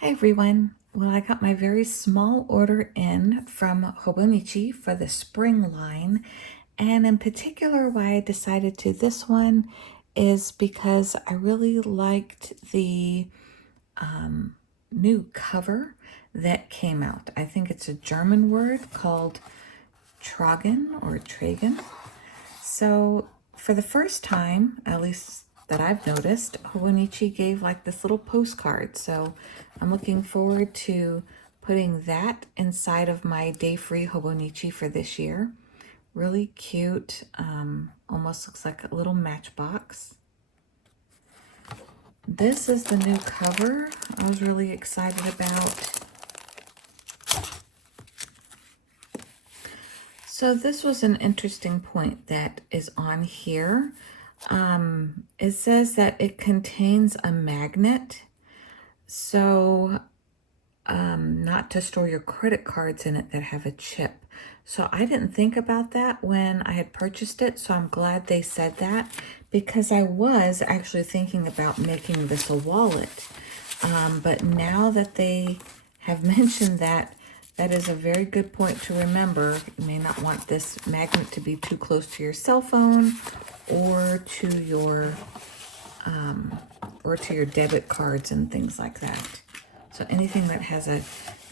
Hi everyone. Well, I got my very small order in from Hobonichi for the spring line. And in particular, why I decided to this one is because I really liked the new cover that came out. I think it's a German word called Tragen. So for the first time, at least that I've noticed, Hobonichi gave like this little postcard. So I'm looking forward to putting that inside of my day-free Hobonichi for this year. Really cute, almost looks like a little matchbox. This is the new cover I was really excited about. So this was an interesting point that is on here. It says that it contains a magnet, so not to store your credit cards in it that have a chip. So I didn't think about that when I had purchased it, so I'm glad they said that, because I was actually thinking about making this a wallet. But now that they have mentioned that, that is a very good point to remember. You may not want this magnet to be too close to your cell phone or to your debit cards and things like that. So anything that has a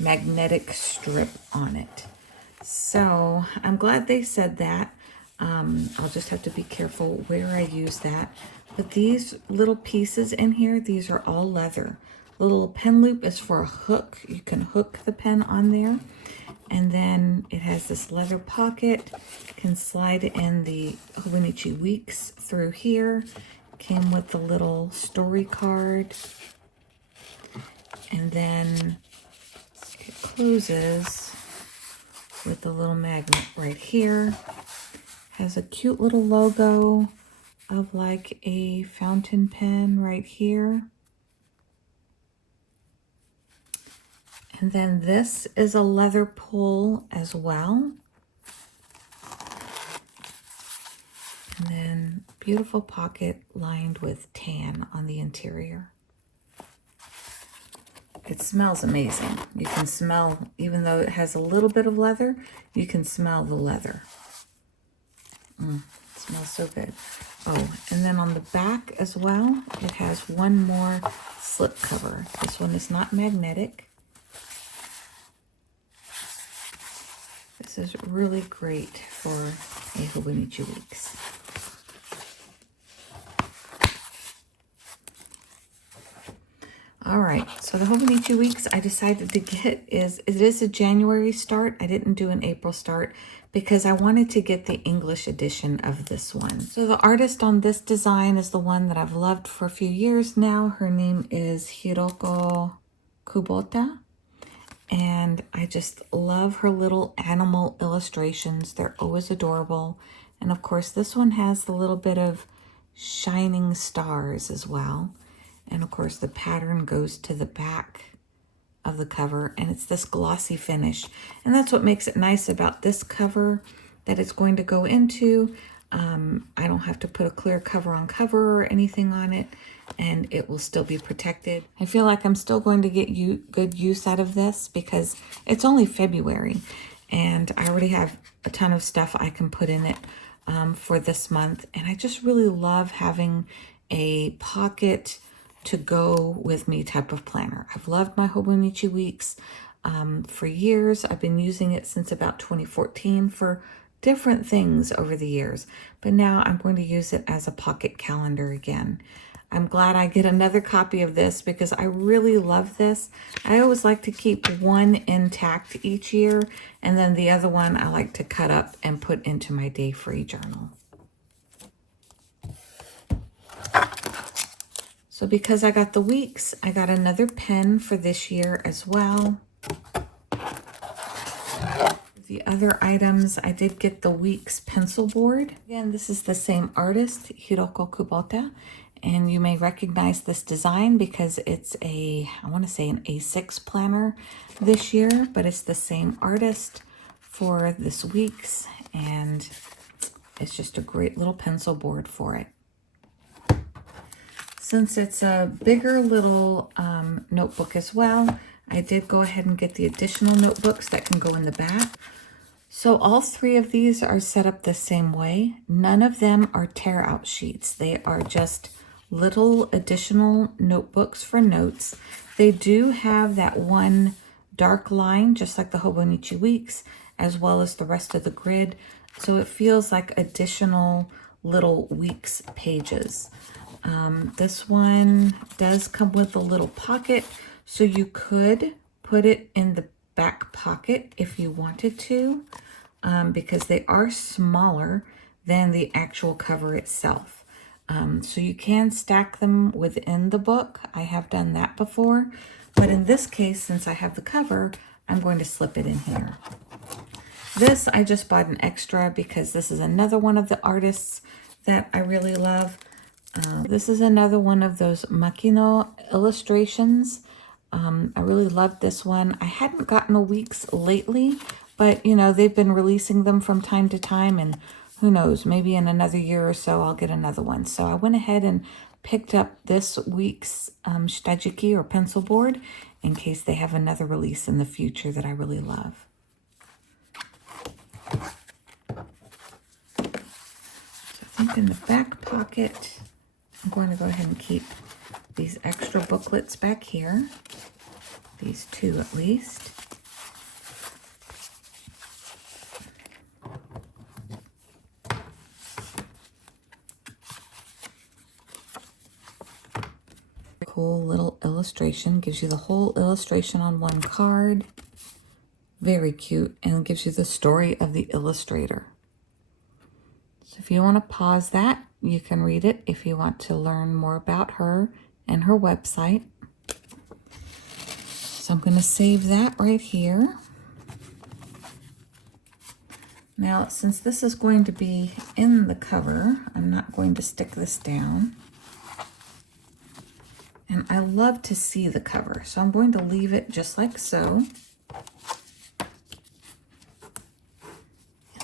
magnetic strip on it. So I'm glad they said that. I'll just have to be careful where I use that. But these little pieces in here, these are all leather. The little pen loop is for a hook. You can hook the pen on there. And then it has this leather pocket. You can slide in the Hobonichi Weeks through here. Came with the little story card. And then it closes with the little magnet right here. Has a cute little logo of like a fountain pen right here. And then this is a leather pull as well. And then beautiful pocket lined with tan on the interior. It smells amazing. You can smell, even though it has a little bit of leather, you can smell the leather. It smells so good. Oh, and then on the back as well, it has one more slip cover. This one is not magnetic. This is really great for a Hobonichi Weeks. All right, so the Hobonichi Weeks I decided to get it is a January start. I didn't do an April start because I wanted to get the English edition of this one. So the artist on this design is the one that I've loved for a few years now. Her name is Hiroko Kubota. And I just love her little animal illustrations. They're always adorable. And of course, this one has the little bit of shining stars as well. And of course, the pattern goes to the back of the cover, and it's this glossy finish. And that's what makes it nice about this cover that it's going to go into. I don't have to put a clear cover on cover or anything on it, and it will still be protected. I feel like I'm still going to get good use out of this because it's only February, and I already have a ton of stuff I can put in it for this month. And I just really love having a pocket to go with me type of planner. I've loved my Hobonichi Weeks for years. I've been using it since about 2014 for different things over the years, but now I'm going to use it as a pocket calendar again. I'm glad I get another copy of this because I really love this. I always like to keep one intact each year, and then the other one I like to cut up and put into my day-free journal. So because I got the weeks, I got another pen for this year as well. The other items, I did get the weeks pencil board. Again, this is the same artist, Hiroko Kubota, and you may recognize this design because it's I want to say an A6 planner this year, but it's the same artist for this weeks, and it's just a great little pencil board for it. Since it's a bigger little notebook as well, I did go ahead and get the additional notebooks that can go in the back. So all three of these are set up the same way. None of them are tear out sheets. They are just little additional notebooks for notes. They do have that one dark line, just like the Hobonichi Weeks, as well as the rest of the grid. So it feels like additional little weeks pages. This one does come with a little pocket, so you could put it in the back pocket if you wanted to, because they are smaller than the actual cover itself. So you can stack them within the book. I have done that before, but in this case, since I have the cover, I'm going to slip it in here. This I just bought an extra because this is another one of the artists that I really love. This is another one of those Makino illustrations. I really loved this one. I hadn't gotten a Weeks lately, but you know, they've been releasing them from time to time, and who knows, maybe in another year or so I'll get another one. So I went ahead and picked up this Weeks shitajiki or pencil board in case they have another release in the future that I really love. So I think in the back pocket, I'm going to go ahead and keep these extra booklets back here. These two at least. Cool little illustration. Gives you the whole illustration on one card. Very cute, and gives you the story of the illustrator. So if you want to pause that, you can read it if you want to learn more about her and her website. So I'm going to save that right here. Now, since this is going to be in the cover, I'm not going to stick this down. And I love to see the cover, so I'm going to leave it just like so.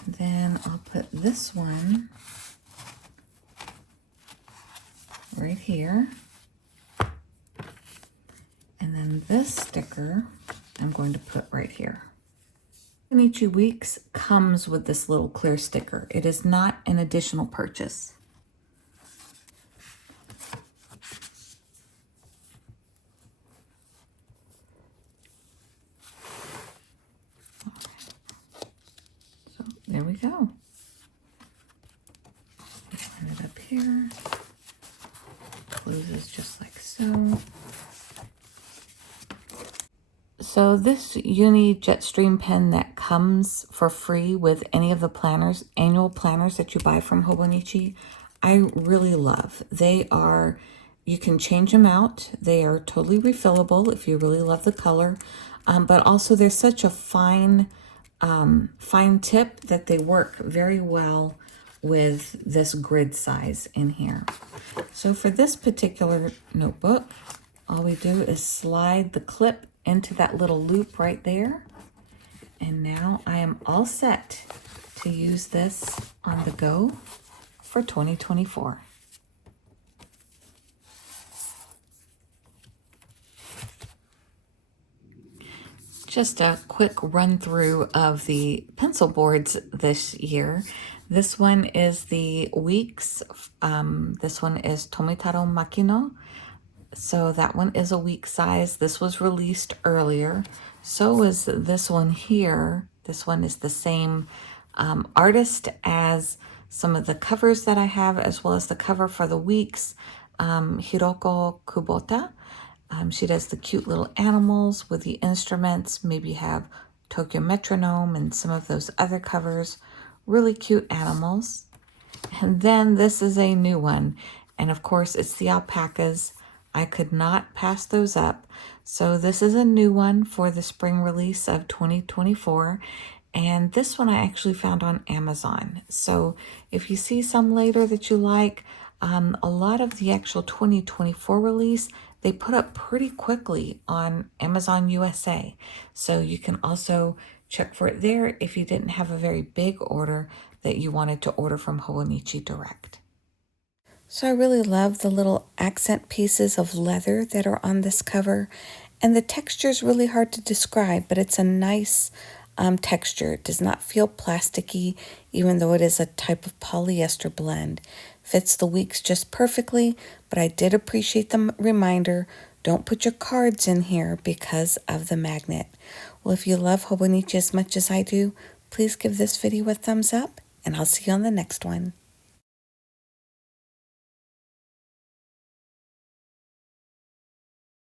And then I'll put this one right here. And then this sticker I'm going to put right here. Hobonichi Weeks comes with this little clear sticker. It is not an additional purchase. So there we go. Line it up here. Closes just like so. So this Uni Jetstream pen that comes for free with any of the planners, annual planners that you buy from Hobonichi, I really love. They are, you can change them out. They are totally refillable if you really love the color. But also they're such a fine tip that they work very well with this grid size in here. So for this particular notebook, all we do is slide the clip into that little loop right there. And now I am all set to use this on the go for 2024. Just a quick run through of the pencil boards this year. This one is the Weeks. This one is Tomitaro Makino. So that one is a week size. This was released earlier. So is this one here. This one is the same artist as some of the covers that I have, as well as the cover for the Weeks, Hiroko Kubota. She does the cute little animals with the instruments. Maybe you have Tokyo Metronome and some of those other covers. Really cute animals. And then this is a new one. And of course, it's the alpacas. I could not pass those up. So this is a new one for the spring release of 2024. And this one I actually found on Amazon. So if you see some later that you like, a lot of the actual 2024 release, they put up pretty quickly on Amazon USA. So you can also check for it there if you didn't have a very big order that you wanted to order from Hobonichi Direct. So I really love the little accent pieces of leather that are on this cover. And the texture is really hard to describe, but it's a nice texture. It does not feel plasticky, even though it is a type of polyester blend. Fits the weeks just perfectly, but I did appreciate the reminder, don't put your cards in here because of the magnet. Well, if you love Hobonichi as much as I do, please give this video a thumbs up, and I'll see you on the next one.